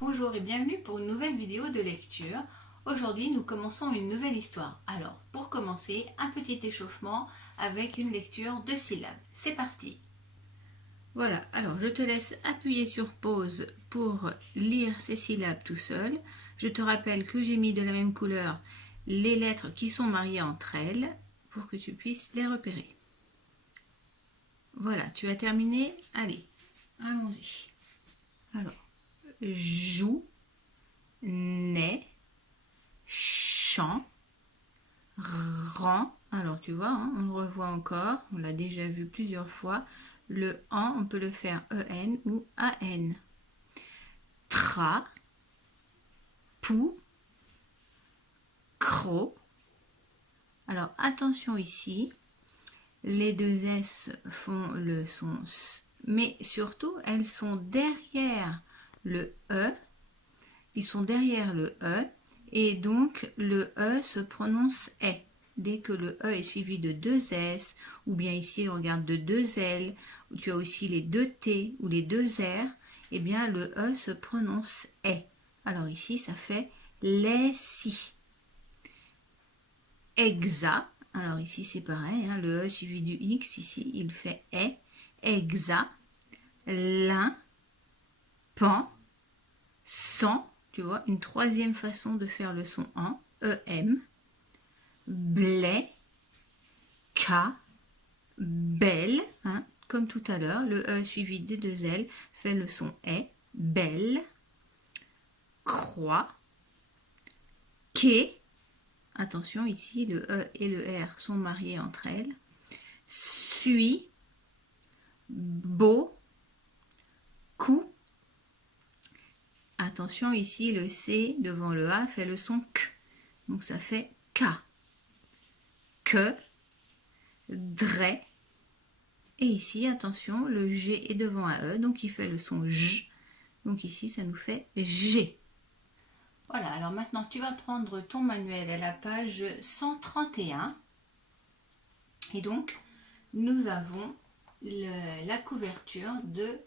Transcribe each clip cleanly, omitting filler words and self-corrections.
Bonjour et bienvenue pour une nouvelle vidéo de lecture. Aujourd'hui, nous commençons une nouvelle histoire. Alors, pour commencer, un petit échauffement avec une lecture de syllabes. C'est parti! Voilà, alors je te laisse appuyer sur pause pour lire ces syllabes tout seul. Je te rappelle que j'ai mis de la même couleur les lettres qui sont mariées entre elles pour que tu puisses les repérer. Voilà, tu as terminé? Allez, allons-y. Alors, joue, naît, chant, rend. Alors tu vois, hein, on le revoit encore, on l'a déjà vu plusieurs fois. Le en, on peut le faire en ou an. Tra, pou, cro. Alors attention ici, les deux S font le son S, mais surtout elles sont derrière le E. Ils sont derrière le E et donc le E se prononce est. Dès que le E est suivi de deux S, ou bien ici on regarde de deux L, où tu as aussi les deux T ou les deux R, eh bien le E se prononce est. Alors ici ça fait les si. Exa, alors ici c'est pareil, hein, le E suivi du X, ici il fait est. Exa, lin, pan, sans. Tu vois, une troisième façon de faire le son en, EM, blé, K, belle, hein, comme tout à l'heure, le E suivi des deux L fait le son est, belle, croix, quai, attention ici le E et le R sont mariés entre elles, suis, beau, cou, attention ici le C devant le A fait le son K, donc ça fait K, que, dray, et ici, attention, le G est devant un E, donc il fait le son J. Donc ici, ça nous fait G. Voilà, alors maintenant, tu vas prendre ton manuel à la page 131. Et donc, nous avons la couverture de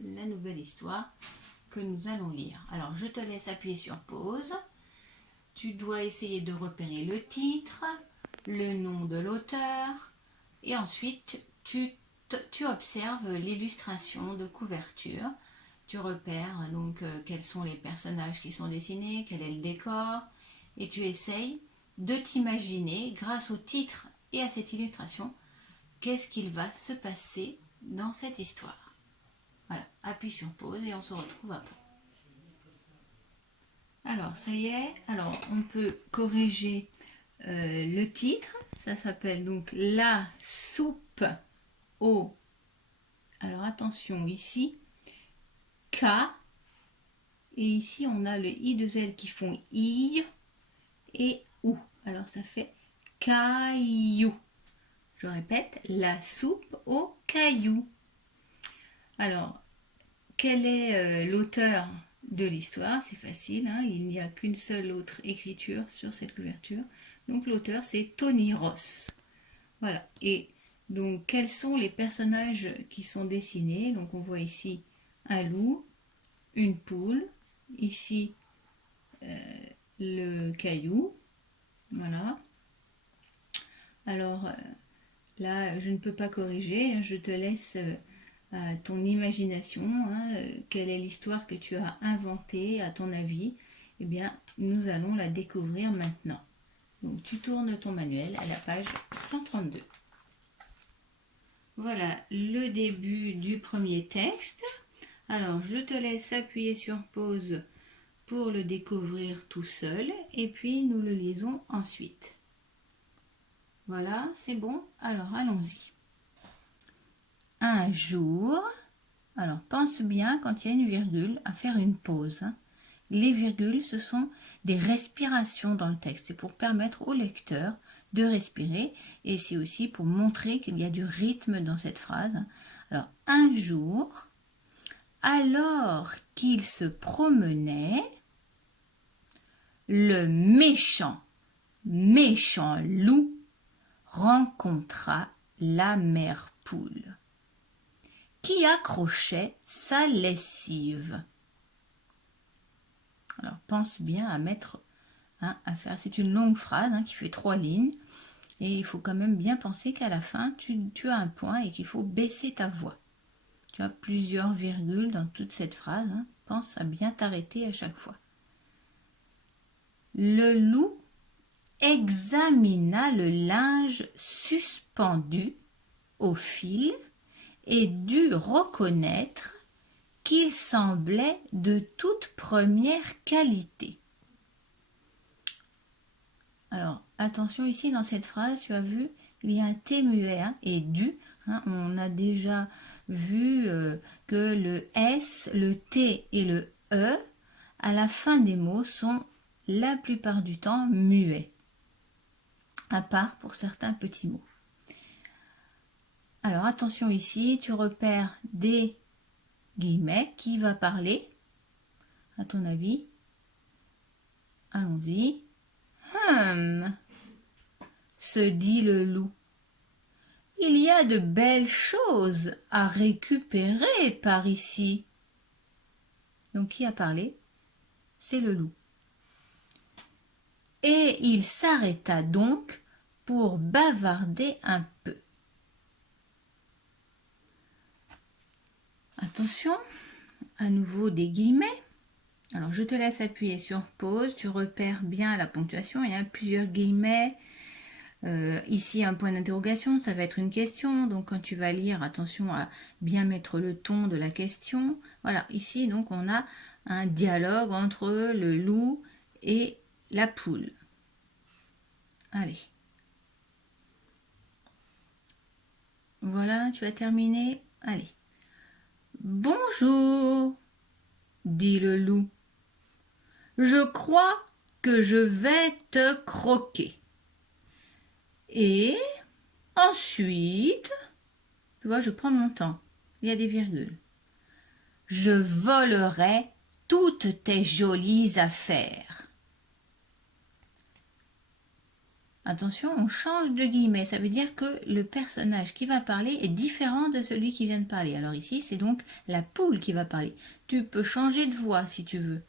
la nouvelle histoire que nous allons lire. Alors, je te laisse appuyer sur pause. Tu dois essayer de repérer le titre, le nom de l'auteur, et ensuite, tu observes l'illustration de couverture, tu repères donc quels sont les personnages qui sont dessinés, quel est le décor, et tu essayes de t'imaginer, grâce au titre et à cette illustration, qu'est-ce qu'il va se passer dans cette histoire. Voilà, appuie sur pause et on se retrouve après. Alors, ça y est, alors on peut corriger le titre, ça s'appelle donc La soupe au, alors attention ici, K, et ici on a le I de L qui font I et OU, alors ça fait caillou. Je répète, la soupe au caillou. Alors, quel est l'auteur de l'histoire? C'est facile, hein, il n'y a qu'une seule autre écriture sur cette couverture. Donc l'auteur c'est Tony Ross. Voilà, et donc quels sont les personnages qui sont dessinés? Donc on voit ici un loup, une poule, ici le caillou, voilà. Alors là je ne peux pas corriger, je te laisse à ton imagination, hein, quelle est l'histoire que tu as inventée à ton avis. Eh bien nous allons la découvrir maintenant. Donc tu tournes ton manuel à la page 132. Voilà le début du premier texte. Alors je te laisse appuyer sur pause pour le découvrir tout seul et puis nous le lisons ensuite. Voilà, c'est bon. Alors allons-y. Un jour, alors pense bien quand il y a une virgule à faire une pause. Les virgules, ce sont des respirations dans le texte. C'est pour permettre au lecteur de respirer et c'est aussi pour montrer qu'il y a du rythme dans cette phrase. Alors, un jour, alors qu'il se promenait, le méchant loup rencontra la mère poule qui accrochait sa lessive. pense bien à mettre, à faire. C'est une longue phrase qui fait 3 lignes. Et il faut quand même bien penser qu'à la fin, tu as un point et qu'il faut baisser ta voix. Tu as plusieurs virgules dans toute cette phrase. Pense à bien t'arrêter à chaque fois. Le loup examina le linge suspendu au fil et dut reconnaître qu'il semblait de toute première qualité. Alors, attention ici dans cette phrase, tu as vu, il y a un T muet et du. On a déjà vu que le S, le T et le E, à la fin des mots, sont la plupart du temps muets, à part pour certains petits mots. Alors, attention ici, tu repères des guillemets. Qui va parler, à ton avis? Allons-y. Se dit le loup. Il y a de belles choses à récupérer par ici. Donc qui a parlé? C'est le loup. Et il s'arrêta donc pour bavarder un peu. Attention, à nouveau des guillemets. Alors je te laisse appuyer sur pause, tu repères bien la ponctuation, il y a plusieurs guillemets. Ici un point d'interrogation, ça va être une question, donc quand tu vas lire, attention à bien mettre le ton de la question. Voilà, ici donc on a un dialogue entre le loup et la poule. Allez. Voilà, tu as terminé. Allez. Bonjour, dit le loup. Je crois que je vais te croquer. Et ensuite, tu vois, je prends mon temps. Il y a des virgules. Je volerai toutes tes jolies affaires. Attention, on change de guillemets. Ça veut dire que le personnage qui va parler est différent de celui qui vient de parler. Alors ici, c'est donc la poule qui va parler. Tu peux changer de voix si tu veux.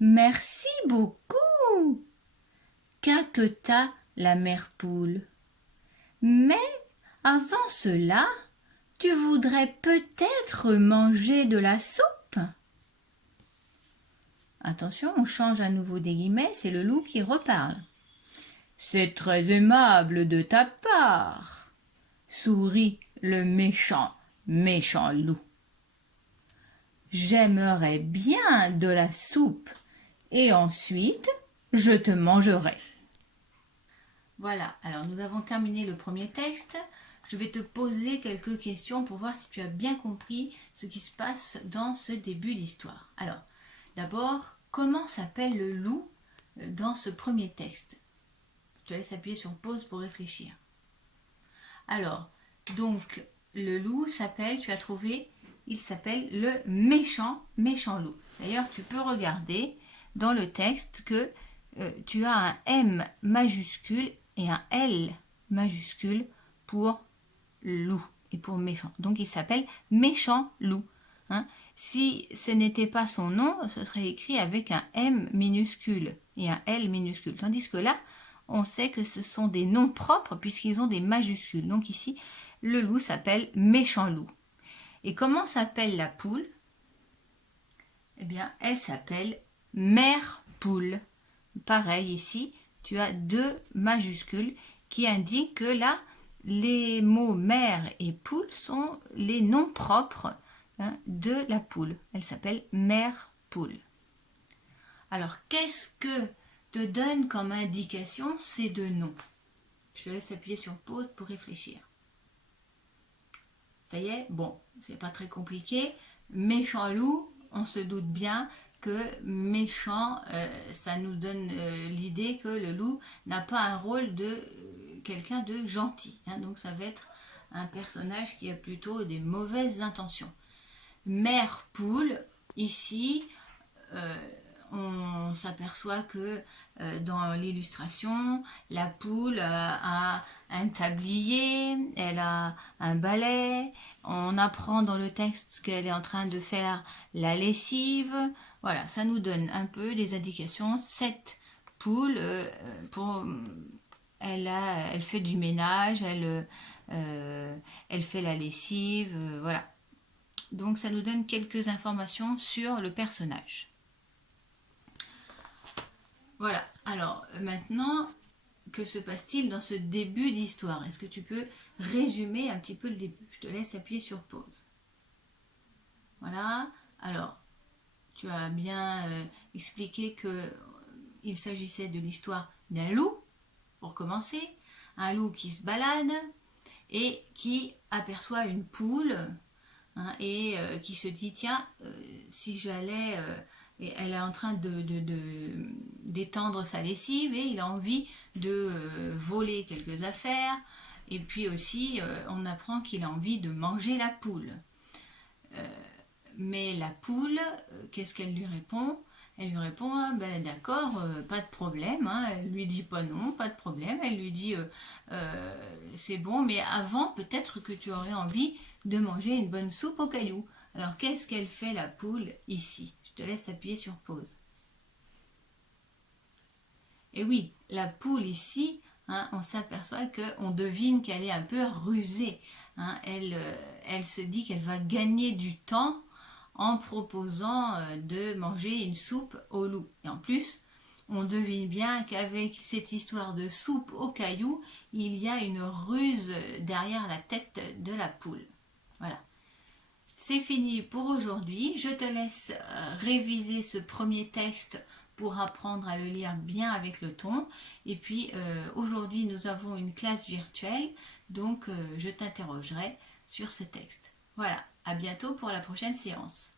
Merci beaucoup, caqueta la mère poule. Mais avant cela, tu voudrais peut-être manger de la soupe? Attention, on change à nouveau des guillemets, c'est le loup qui reparle. C'est très aimable de ta part, sourit le méchant loup. J'aimerais bien de la soupe et ensuite je te mangerai. Voilà, alors nous avons terminé le premier texte. Je vais te poser quelques questions pour voir si tu as bien compris ce qui se passe dans ce début d'histoire. Alors, d'abord, comment s'appelle le loup dans ce premier texte? Je te laisse appuyer sur pause pour réfléchir. Alors, donc, le loup s'appelle, tu as trouvé, il s'appelle le méchant loup. D'ailleurs, tu peux regarder dans le texte que tu as un M majuscule et un L majuscule pour loup et pour méchant. Donc il s'appelle méchant loup. Si ce n'était pas son nom, ce serait écrit avec un M minuscule et un L minuscule. Tandis que là, on sait que ce sont des noms propres puisqu'ils ont des majuscules. Donc ici, le loup s'appelle méchant loup. Et comment s'appelle la poule? Eh bien, elle s'appelle mère poule. Pareil ici, tu as 2 majuscules qui indiquent que là, les mots mère et poule sont les noms propres de la poule. Elle s'appelle mère poule. Alors, qu'est-ce que te donne comme indication ces 2 noms? Je te laisse appuyer sur pause pour réfléchir. Ça y est, bon, c'est pas très compliqué. Méchant loup, on se doute bien que méchant, ça nous donne l'idée que le loup n'a pas un rôle de quelqu'un de gentil. Donc ça va être un personnage qui a plutôt des mauvaises intentions. Mère poule, ici, on s'aperçoit que dans l'illustration, la poule a un tablier, elle a un balai. On apprend dans le texte qu'elle est en train de faire la lessive. Voilà, ça nous donne un peu des indications. Cette poule, elle fait du ménage, elle fait la lessive, voilà. Donc ça nous donne quelques informations sur le personnage. Voilà, alors maintenant, que se passe-t-il dans ce début d'histoire? Est-ce que tu peux résumer un petit peu le début? Je te laisse appuyer sur pause. Voilà, alors tu as bien expliqué qu'il s'agissait de l'histoire d'un loup, pour commencer, un loup qui se balade et qui aperçoit une poule, hein, et qui se dit tiens, si j'allais, et elle est en train d'étendre sa lessive et il a envie de voler quelques affaires, et puis aussi on apprend qu'il a envie de manger la poule. Mais la poule, qu'est-ce qu'elle lui répond? Elle lui répond ah, ben d'accord, pas de problème, hein. Elle lui dit pas non, pas de problème. Elle lui dit c'est bon, mais avant peut-être que tu aurais envie de manger une bonne soupe aux cailloux. Alors qu'est-ce qu'elle fait la poule ici? Je te laisse appuyer sur pause. Et oui, la poule ici, hein, on s'aperçoit qu'on devine qu'elle est un peu rusée, hein. Elle se dit qu'elle va gagner du temps en proposant de manger une soupe au loup. Et en plus, on devine bien qu'avec cette histoire de soupe aux cailloux, il y a une ruse derrière la tête de la poule. Voilà. C'est fini pour aujourd'hui. Je te laisse réviser ce premier texte pour apprendre à le lire bien avec le ton. Et puis aujourd'hui, nous avons une classe virtuelle, donc je t'interrogerai sur ce texte. Voilà, à bientôt pour la prochaine séance.